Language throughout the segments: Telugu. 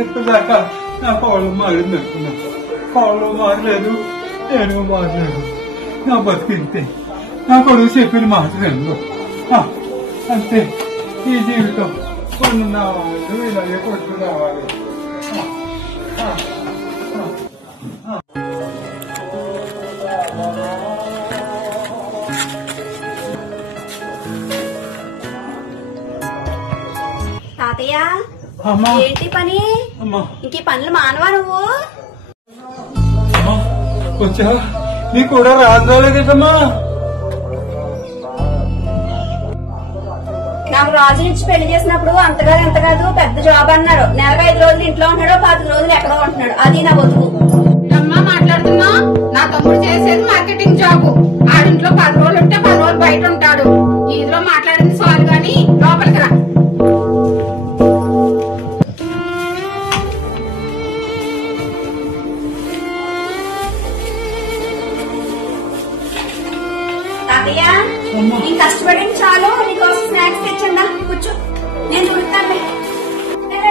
చెప్పేదాకా నా కోళ్ళు మారింది అనుకున్నా. కోళ్ళు మారలేదు, నేను మారలేదు. నా బతికింతే. నా కొడుకు చెప్పిన మాట వినదు. అంతే ఈ జీవితం. కొన్ని నా వాళ్ళు ఇలాగే కొట్టు రావాలి. తాతయ్య ఏంటి పని? ఇంక పనులు మానవా నువ్వు? వచ్చా నీ కూడా రాలేదమ్మా. నాకు రాజు నుంచి పెళ్లి చేసినప్పుడు అంతకాదు ఎంతకాదు పెద్ద జాబ్ అన్నాడు. నెలకు 5 రోజులు ఇంట్లో ఉంటున్నాడు, 10 రోజులు ఎక్కడో ఉంటున్నాడు. అది నా బతుకు. అమ్మా మాట్లాడుతున్నా. నా తమ్ముడు చేసేది మార్కెటింగ్ జాబ్. ఆడింట్లో 10 రోజులు ఉంటే 10 రోజులు బయట ఉంటాడు. ఈదిలో మాట్లాడింది సార్ గాని లోపలికి రా. తాతయ్య నేను కష్టపడింది చాలు. నీకోసం స్నాక్స్ తెచ్చండా. కూర్చో, నేను చూస్తాను.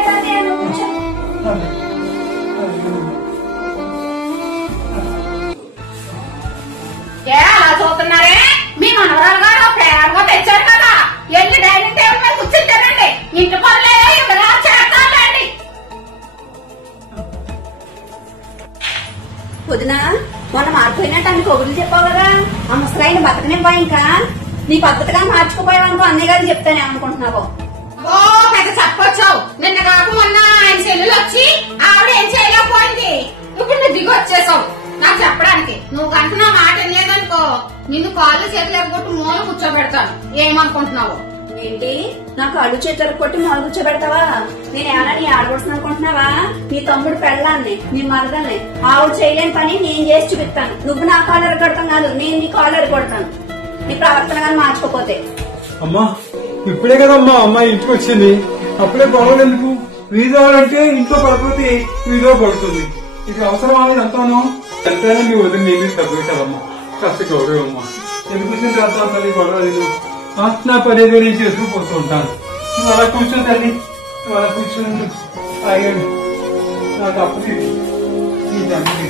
తాతయ్య నువ్వు కూర్చో. అలా చూస్తున్నారే? మీ మనవరాలు గారు ప్రేమగా తెచ్చారు కదా, వెళ్ళి డైనింగ్ టేబుల్ మీద కూర్చుంటారండి. ఇంటి పనులే ఇలా చేస్తానండి. వదినా మొన్న మారిపోయినట్టు అన్ని కబుర్లు చెప్పావు కదా. ఆ ముసలాయిని బతకనివ్వా. ఇంకా నీ పద్ధతిగా మార్చుకుపోయావు అనుకో. అన్నయ్య గారు చెప్తానే అనుకుంటున్నావు. ఓ పెద్ద చెప్పొచ్చావు. నిన్న కాక మొన్న ఆయన చెల్లెలు వచ్చి ఆవిడ ఏం చేయలేకపోయింది. ఇప్పుడు నువ్వు దిగి వచ్చేసావు నాకు చెప్పడానికి. నువ్వు కనుక నా మాట వినేదనుకో నిన్ను కాళ్ళు చేతులు ఎరగొట్టు మూల కూర్చోబెడతాను. ఏమనుకుంటున్నావు? ఏంటి నాకు అడు చేతులు కొట్టి మొదలు కూర్చోబెడతావా? నేనేమన్నా నీ ఆడబడుతుంది అనుకుంటున్నావా? నీ తమ్ముడు పెళ్ళాన్ని, నీ మరదల్ని ఆవిడ చేయలేని పని నేను చేసి చూపిస్తాను. నువ్వు నా కాళ్ళు ఎరగొడతాను కాదు, నేను నీ కాళ్ళు ఎరగొడతాను. నీ ప్రవర్తన కానీ మార్చుకోపోతే. అమ్మా ఇప్పుడే కదమ్మా అమ్మాయి ఇంటికి వచ్చింది. అప్పుడే గొడవలు ఎందుకు? వీధి ఇంట్లో పడిపోతే వీధిలో పడుతుంది. ఇది అవసరం అనేది అంతాను. ఎంతైనా నీ వదిలి నీ మీద తగ్గు కదమ్మా. కాస్త గౌరవం అమ్మా. ఎందుకు వచ్చిన తర్వాత తల్లి గొడవలు నా పనేది నేను చేసుకుపోతూ ఉంటాను. నువ్వు అలా కూర్చో తల్లి, నువ్వు అలా కూర్చోండి. నాకు అప్పు తీసి నీ తల్లి